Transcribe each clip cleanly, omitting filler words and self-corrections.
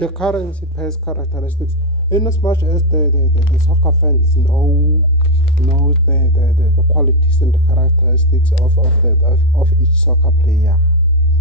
The currency pairs characteristics, in as much as the soccer fans know the qualities and the characteristics of each soccer player.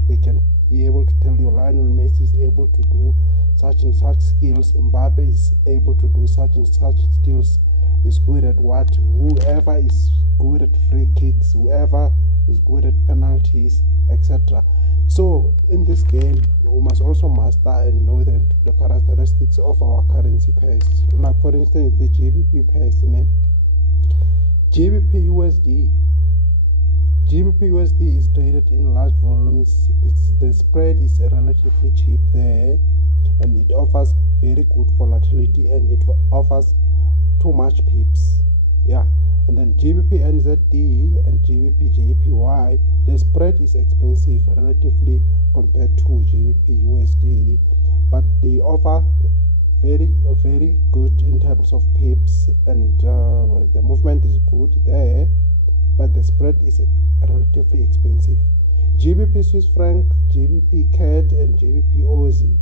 They can be able to tell you Lionel Messi is able to do such and such skills, Mbappe is able to do such and such skills, is good at what, whoever is good at free kicks, whoever is good at penalties, etc. So in this game, we must also master and know the characteristics of our currency pairs. Like for instance, the GBP pairs, GBP USD. GBP USD is traded in large volumes. The spread is relatively cheap there, and it offers very good volatility, and it offers too much pips. Yeah. And then GBP NZD and GBP JPY, the spread is expensive relatively compared to GBP USD, but they offer very good in terms of pips, and the movement is good there, but the spread is relatively expensive. GBP Swiss franc, GBP CAD, and GBP Aussie,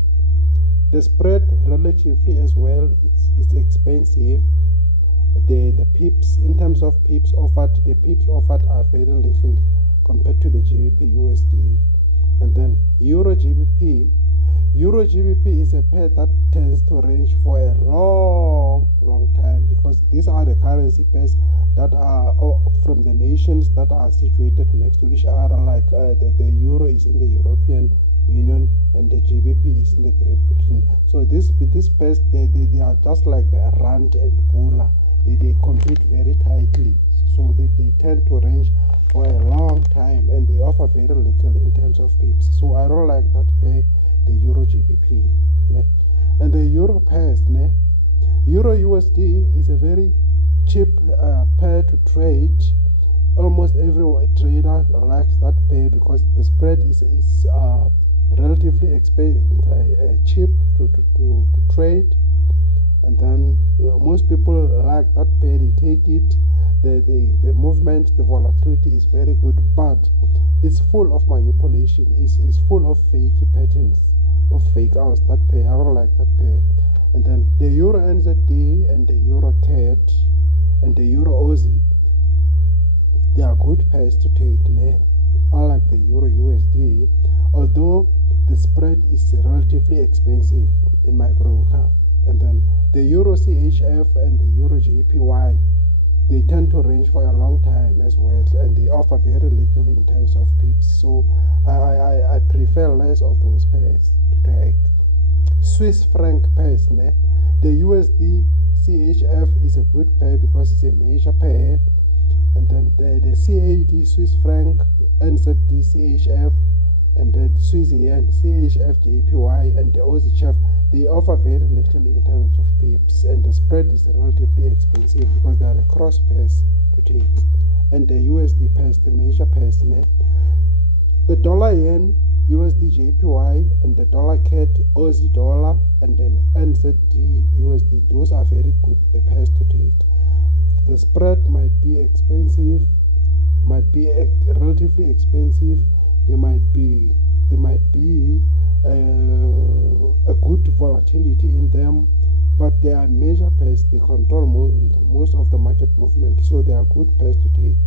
the spread relatively as well, it's expensive. The pips, in terms of pips offered, the pips offered are very little compared to the GBP USD. And then Euro GBP is a pair that tends to range for a long time, because these are the currency pairs that are from the nations that are situated next to each other. Like the Euro is in the European Union and the GBP is in the Great Britain. So these pairs, they are just like a rand and pula. They compete very tightly, so they tend to range for a long time, and they offer very little in terms of pips. So I don't like that pair, the Euro GBP. And the Euro pairs, Euro USD is a very cheap pair to trade. Almost every trader likes that pair because the spread is relatively cheap to trade. And then most people like that pair, they take it. The movement, the volatility is very good, but it's full of manipulation. It's full of fake patterns, of fake hours. That pair, I don't like that pair. And then the Euro NZD and the Euro CAD and the Euro Aussie, they are good pairs to take. Unlike the Euro USD, although the spread is relatively expensive in my broker. And then the Euro CHF and the Euro JPY, they tend to range for a long time as well, and they offer very little in terms of pips. So I prefer less of those pairs to take. Swiss franc pairs, the USD CHF is a good pair because it's a major pair, and then the CAD Swiss franc, NZD CHF, and the Swiss yen CHF JPY, and the Aussie CHF, they offer very little in terms of pips, and the spread is relatively expensive because they are the cross pairs to take. And the USD pairs, the major pairs, the dollar yen USD JPY, and the dollar CAD Aussie dollar, and then NZD USD, those are very good pairs to take. The spread might be expensive, might be relatively expensive. There might be a good volatility in them, but they are major pairs. They control most of the market movement, so they are good pairs to take.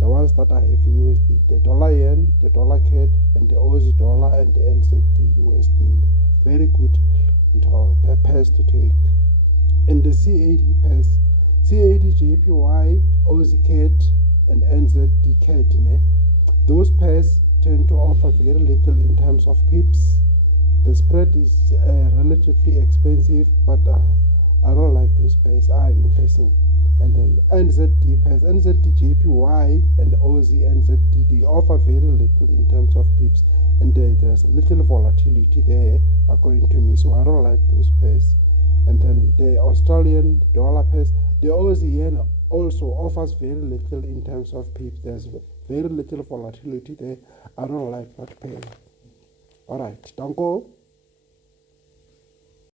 The ones that I have in USD, the dollar yen, the dollar CAD, and the Aussie dollar, and the NZD USD, very good pairs to take. And the CAD pairs, CAD JPY, Aussie CAD, and NZD CAD, those pairs tend to offer very little in terms of pips. The spread is relatively expensive, but I don't like those pairs in person. And then NZD pairs, NZD JPY and Aussie NZD, they offer very little in terms of pips, and there's a little volatility there according to me, so I don't like those pairs. And then the Australian dollar pairs, the Aussie yen also offers very little in terms of pips. There's very little volatility there. I don't like that pair. All right, don't go.